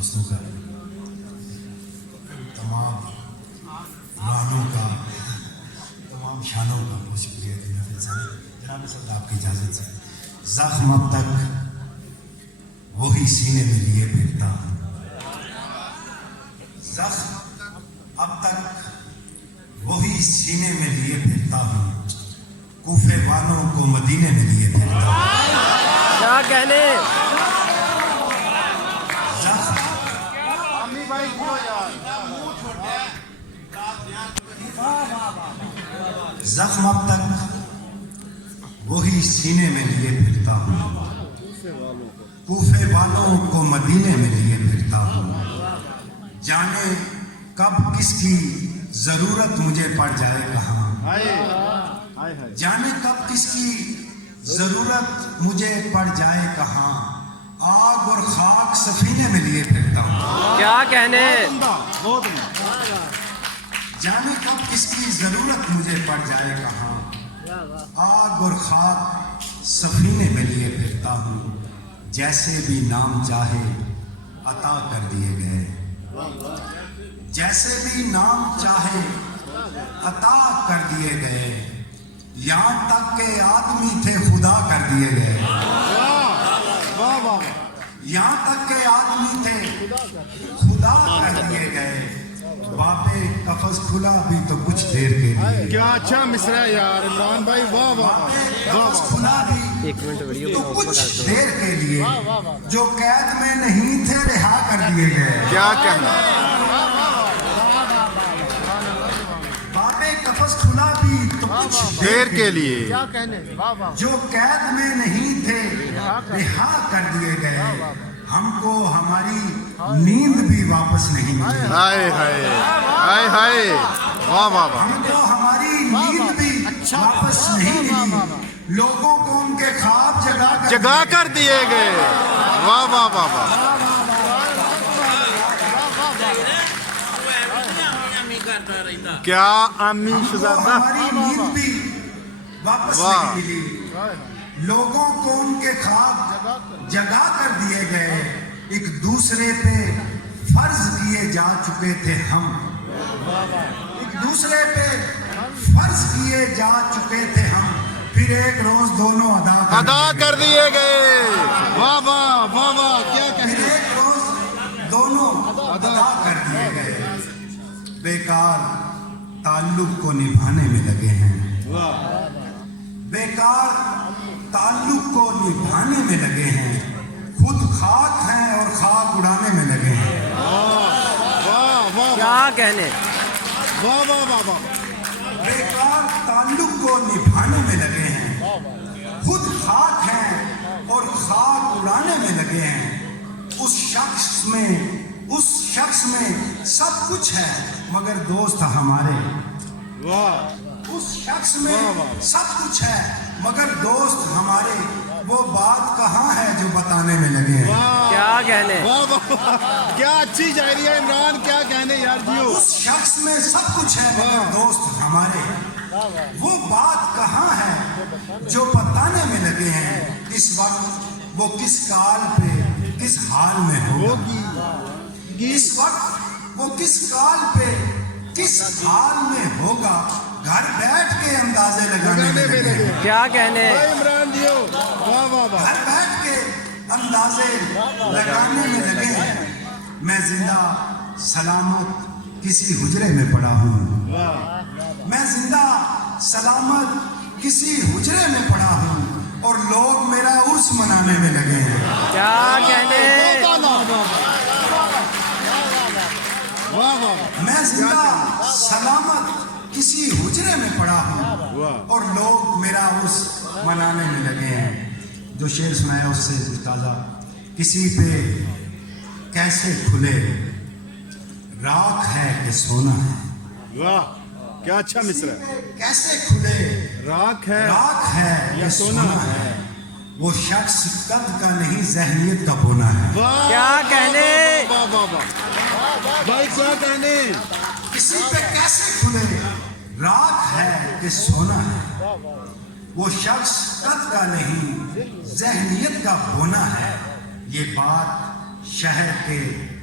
دوستوں کا، تمام رانوں کا، تمام شانوں کا بہت شکریہ جناب صاحب آپ کی اجازت سے۔ زخم اب تک وہی سینے میں لیے پھرتا ہوں، زخم اب تک وہی سینے میں لیے پھرتا ہوں، کوفے والوں کو مدینے میں لیے پھرتا ہوں۔ کیا کہنے زخم اب تک وہی سینے میں لیے پھرتا ہوں، کوفے والوں کو مدینے میں لیے پھرتا ہوں۔ جانے کب کس کی ضرورت مجھے پڑ جائے کہاں، جانے کب کس کی ضرورت مجھے پڑ جائے کہاں، آگ اور خاک سفینے میں لیے پھرتا ہوں۔ کیا کہنے جانے کب کس کی ضرورت مجھے پڑ جائے کہاں، آگ اور خاک سفینے میں لیے پھرتا ہوں۔ جیسے بھی نام چاہے عطا کر دیے گئے، جیسے بھی نام چاہے عطا کر دیے گئے، یہاں تک کہ آدمی تھے خدا کر دیے گئے، یہاں تک کہ آدمی تھے خدا کر دیے گئے۔ بابے قفس کھلا بھی تو کچھ دیر کے لیے، کیا اچھا مصرع ہے یار عمران بھائی، واہ واہ بابے قفس کھلا بھی ایک منٹ ویڈیو تو کو کچھ دیر کے لیے، جو قید میں نہیں تھے رہا کر دیے گئے۔ کیا کہنا، بابے قفس کھلا بھی تو کچھ دیر کے لیے، جو قید میں نہیں تھے رہا کر دیے گئے۔ ہم کو ہماری نیند بھی واپس نہیں ملی، ہائے ہائے ہائے ہائے، واہ واہ واہ، ہم کو ہماری نیند بھی واپس نہیں ملی، لوگوں کو ان کے خواب جگا کر دیے گئے، واہ واہ واہ واہ، کیا امی ہم کو شہزادہ، ہماری نیند بھی واپس واہ، نہیں ملی، لوگوں کو ان کے خواب جگا کر دیے گئے۔ ایک دوسرے پہ فرض کیے جا چکے تھے ہم، ایک دوسرے پہ فرض کیے جا چکے تھے ہم، پھر ایک روز دونوں ادا کر دیے گئے، واہ واہ واہ واہ، کیا پھر کہنا، ایک روز دونوں ادا کر دیے گئے۔ بیکار تعلق کو نبھانے میں لگے ہیں، بیکار تعلق کو نبھانے میں لگے ہیں، خود خاک ہیں اور خاک اڑانے میں لگے ہیں۔ واہ واہ کیا کہنے واہ واہ واہ واہ، بیکار تعلق کو نبھانے میں لگے ہیں، خود خاک ہیں اور خاک اڑانے میں لگے ہیں۔ اس شخص میں سب کچھ ہے مگر دوست ہمارے، واہ، اس شخص میں سب کچھ ہے مگر دوست ہمارے، وہ بات کہاں ہے جو بتانے میں لگے ہیں۔ کیا کہنے واہ واہ واہ، کیا اچھی شاعری ہے عمران، کیا کہنے یار جیو، اس شخص میں سب کچھ ہے مگر دوست ہمارے، وہ بات کہاں ہے جو بتانے میں لگے ہیں۔ اس وقت وہ کس کال پہ کس حال میں ہوگا، اس وقت وہ کس کال پہ کس حال میں ہوگا، گھر بیٹھ کے اندازے لگانے میں لگے ہیں، کیا کہنے عمران جیو، واہ واہ واہ، گھر بیٹھ کے اندازے لگانے میں لگے ہیں۔ میں زندہ سلامت کسی حجرے میں پڑا ہوں، میں زندہ سلامت کسی حجرے میں پڑا ہوں، اور لوگ میرا عرس منانے میں لگے ہیں۔ کیا کہنے واہ واہ، میں زندہ سلامت کسی حجرے میں پڑا ہوں، اور لوگ میرا عرس منانے میں لگے ہیں۔ جو شعر سنایا اس سے تازہ، کسی پہ کیسے کھلے راکھ ہے کہ سونا ہے، واہ، کیا اچھا مصرع ہے، کیسے کھلے راکھ ہے راکھ ہے یا سونا ہے، وہ شخص قد کا نہیں ذہنیت کا بونا ہے۔ واہ، کیا کہنے واہ واہ واہ، بھائی کیا کہنے، کسی پہ کیسے کھلے راکھ ہے کہ سونا ہے، وہ شخص قد کا نہیں ذہنیت کا بونا ہے۔ یہ بات شہر کے